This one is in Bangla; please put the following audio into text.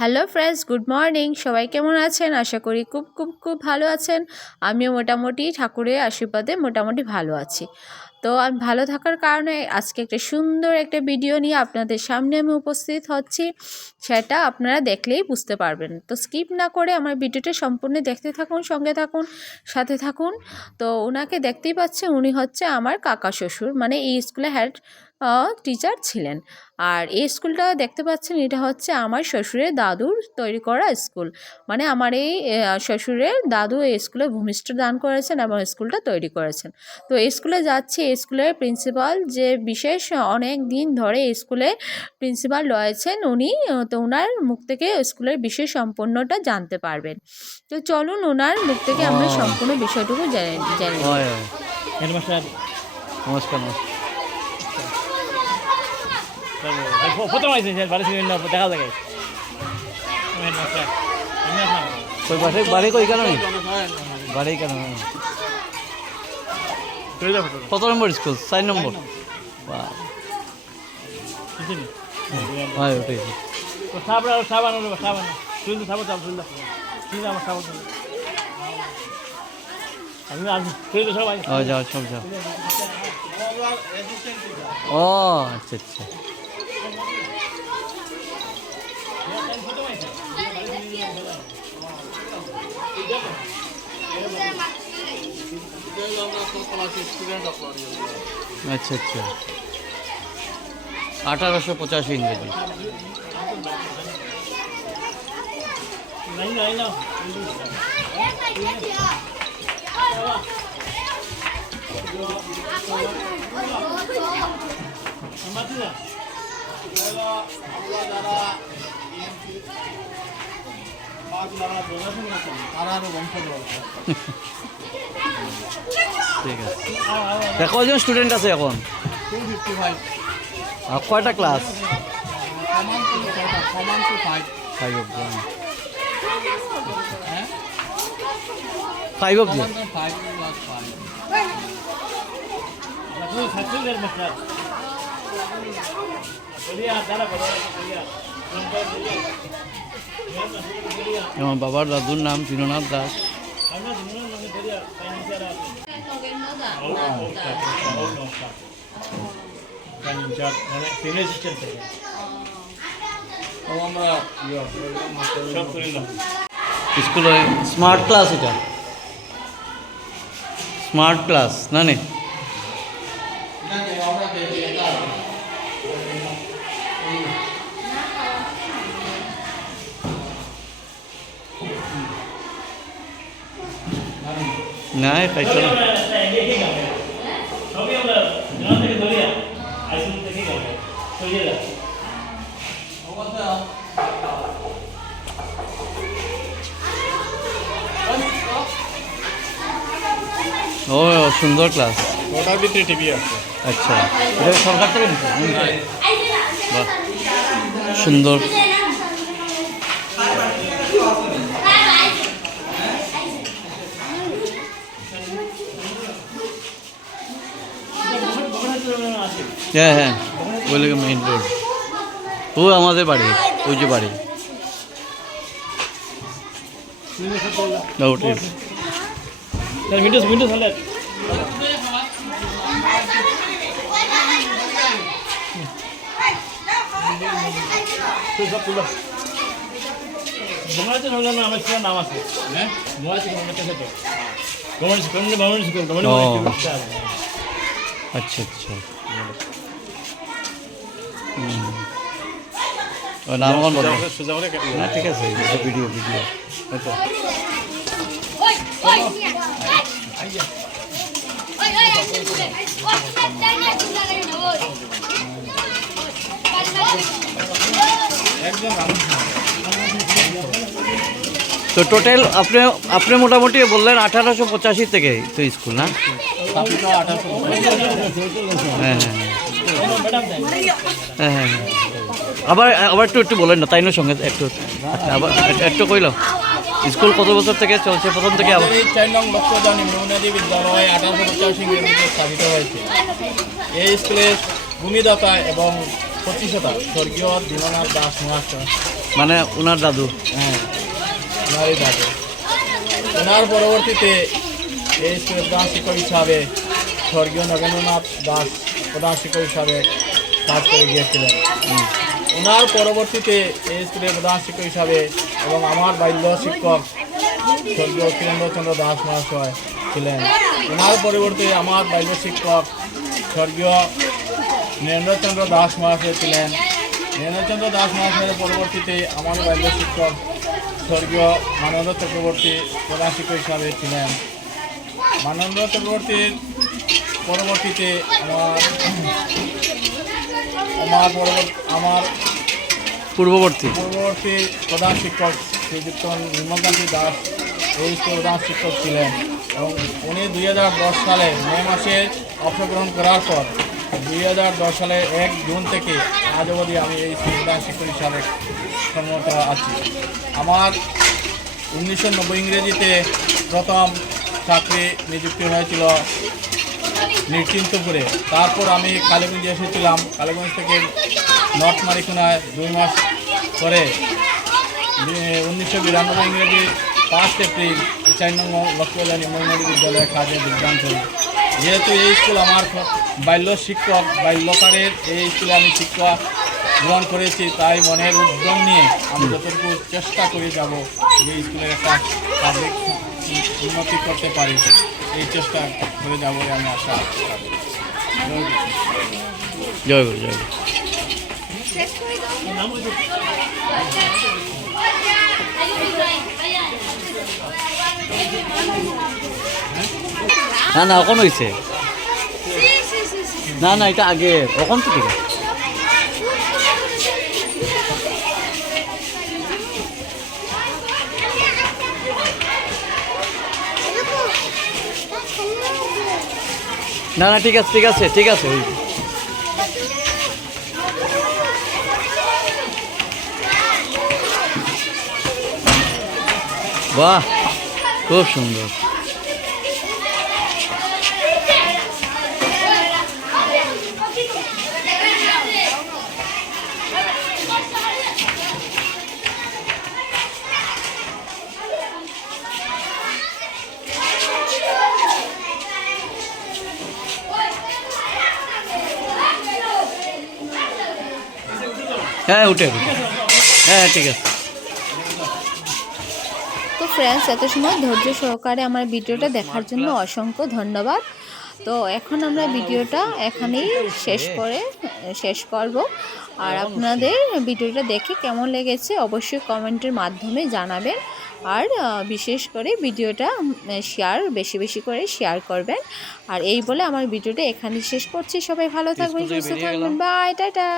হ্যালো ফ্রেন্ডস গুড মর্নিং সবাই কেমন আছেন? আশা করি খুব খুব খুব ভালো আছেন। আমিও মোটামুটি ঠাকুরের আশীর্বাদে মোটামুটি ভালো আছি। তো আমি, ভালো থাকার কারণে আজকে একটা সুন্দর একটা ভিডিও নিয়ে আপনাদের সামনে আমি উপস্থিত হচ্ছি। সেটা আপনারা দেখলেই বুঝতে পারবেন। তো স্কিপ না করে আমার ভিডিওটা সম্পূর্ণ দেখতে থাকুন, সঙ্গে থাকুন, সাথে থাকুন। তো ওনাকে দেখতেই পাচ্ছে উনি হচ্ছে আমার কাকা শ্বশুর মানে এই স্কুলে হেড টিচার ছিলেন। আর এই স্কুলটা দেখতে পাচ্ছেন এটা হচ্ছে আমার শ্বশুরের দাদুর তৈরি করা স্কুল মানে আমার এই শ্বশুরের দাদু এই স্কুলে ভূমিষ্ঠ দান করেছেন এবং স্কুলটা তৈরি করেছেন। তো এই স্কুলে যাচ্ছি এই স্কুলের প্রিন্সিপাল যে বিশেষ অনেক দিন ধরে স্কুলে প্রিন্সিপাল রয়েছেন উনি তো ওনার মুখ থেকে স্কুলের বিষয় সম্পূর্ণটা জানতে পারবেন। তো চলুন ওনার মুখ থেকে আমরা সম্পূর্ণ বিষয়টুকু জেনে জেনে নমস্কার নমস্কার। প্রথম আইসেন বাড়ি ছিলেন না দেখা আসলাম কই বাড়ি বাড়ি কই কেন বাড়ি যাব কত নম্বর স্কুল? চার নম্বর? সাবান সাবান আনো সাবান চুল চুল আমার সাবান ও আচ্ছা আচ্ছা। আচ্ছা আচ্ছা। আঠারোশো পঁচাশি ইংরেজি। আমার না ঠিক আছে কজন স্টুডেন্ট আছে এখন? কয়টা ক্লাস ফাইভ অব্দি ফাইভ আমার বাবার দাদুর নাম দীননাথ দাস। স্কুলে স্মার্ট ক্লাস এটা। স্মার্ট ক্লাস না নে? যাচ্ছে ও সুন্দর ক্লাস ওটার ভিতরে টিভি আছে। আচ্ছা। এটা সরকার থেকে নিচ্ছে সুন্দর আছে হ্যাঁ হ্যাঁ ওই লোক মেইন রোড ও আমাদের বাড়ি ওই যে বাড়ি না, ওটাই উইন্ডোজ উইন্ডোজ হলে সব তুলো বোমাতে হলে না আমার স্কুলের নাম আছে হ্যাঁ বোমাতে আমার কাছে তো গভর্নমেন্ট স্কুল গভর্নমেন্ট স্কুল ও। গভর্নমেন্ট আচ্ছা আচ্ছা হুম। ও নাম এখন বলো। না ঠিক আছে ভিডিও ভিডিও আচ্ছা। Oi, তো টোটাল আপনি আপনি মোটামুটি বললেন আঠারোশো পঁচাশি থেকে তো স্কুল না? হ্যাঁ হ্যাঁ হ্যাঁ। হ্যাঁ হ্যাঁ। আবার আবার একটু একটু বলেন না তাই না সঙ্গে একটু আচ্ছা আবার একটু- কইল। স্কুল কত বছর থেকে চলছে? প্রথম থেকে আবার এই চার নং লক্ষ্যদা নিম্ননদী বিদ্যালয় আঠারোশো পঁচাশি স্থাপিত হয়েছে। এই স্কুলের ভূমিদাতা এবং স্বর্গীয় দীননাথ দাস মহাশয়। মানে ওনার দাদু? হ্যাঁ। ওনারই থাকে। ওনার পরবর্তীতে এই স্কুলের প্রধান শিক্ষক হিসাবে স্বর্গীয় নগেন্দ্রনাথ দাস প্রধান শিক্ষক হিসাবে কাজ করে গিয়েছিলেন। ওনার পরবর্তীতে এই স্কুলের প্রধান শিক্ষক হিসাবে এবং আমার বাল্য শিক্ষক স্বর্গীয় কিরেন্দ্রচন্দ্র দাস মহাশয় ছিলেন। ওনার পরিবর্তে আমার বাল্য শিক্ষক স্বর্গীয় নীরেন্দ্রচন্দ্র দাস মহাশয় ছিলেন। নীরেন্দ্রচন্দ্র দাস মহাশয়ের পরবর্তীতে আমার বাল্য শিক্ষক স্বর্গীয় মানন্দ চক্রবর্তী প্রধান শিক্ষক হিসাবে ছিলেন। মানন্দ চক্রবর্তীর পরবর্তীতে আমার আমার আমার পূর্ববর্তী। পূর্ববর্তী প্রধান শিক্ষক শ্রীযুক্ত নির্মলকান্তি দাস এই প্রধান শিক্ষক ছিলেন এবং উনি দু হাজার দশ সালে মে মাসে অংশগ্রহণ করার পর দুই হাজার দশ সালের এক জুন থেকে আজ অবধি আমি এই প্রধান শিক্ষক হিসাবে কর্মরত আছি। আমার উনিশশো নব্বই ইংরেজিতে প্রথম চাকরি নিযুক্তি হয়েছিল নিশ্চিন্তপুরে। তারপর আমি কালীগঞ্জে এসেছিলাম। কালীগঞ্জ থেকে নর্থ মারিকুনায় দুই মাস পরে উনিশশো বিরানব্বই ইংরেজি পাঁচ এপ্রিল, চার নম্বর লক্ষ্মীবাজার নিম্নমাধ্যমিক বিদ্যালয়ে কাজে বিজ্ঞান করি। যেহেতু এই স্কুল আমার বাল্য শিক্ষক বাল্যকারের এই স্কুলে আমি শিক্ষা গ্রহণ করেছি তাই মনের উদ্যম নিয়ে আমি যতটুকু চেষ্টা করে যাব যে এই স্কুলের একটা সার্বিক উন্নতি করতে পারি এই চেষ্টা করে যাব বলে আমি আশা জয় গুরু জয় গুরু। না না এখন হয়েছে না না এটা আগে এখন তো ঠিক আছে। না না ঠিক আছে ঠিক আছে ঠিক আছে বাহ খুব সুন্দর। হ্যাঁ উঠে উঠে। হ্যাঁ ঠিক আছে। তো ফ্রেন্ডস এত সময় ধৈর্য সহকারে আমার ভিডিওটা দেখার জন্য অসংখ্য ধন্যবাদ। তো এখন আমরা ভিডিওটা এখানেই শেষ করে শেষ করব। আর আপনাদের ভিডিওটা দেখে কেমন লেগেছে অবশ্যই কমেন্টের মাধ্যমে জানাবেন। আর বিশেষ করে ভিডিওটা শেয়ার বেশি বেশি করে শেয়ার করবেন। আর এই বলে আমার ভিডিওটা এখানেই শেষ করছি। সবাই ভালো থাকবেন সুস্থ থাকবেন। Bye tata.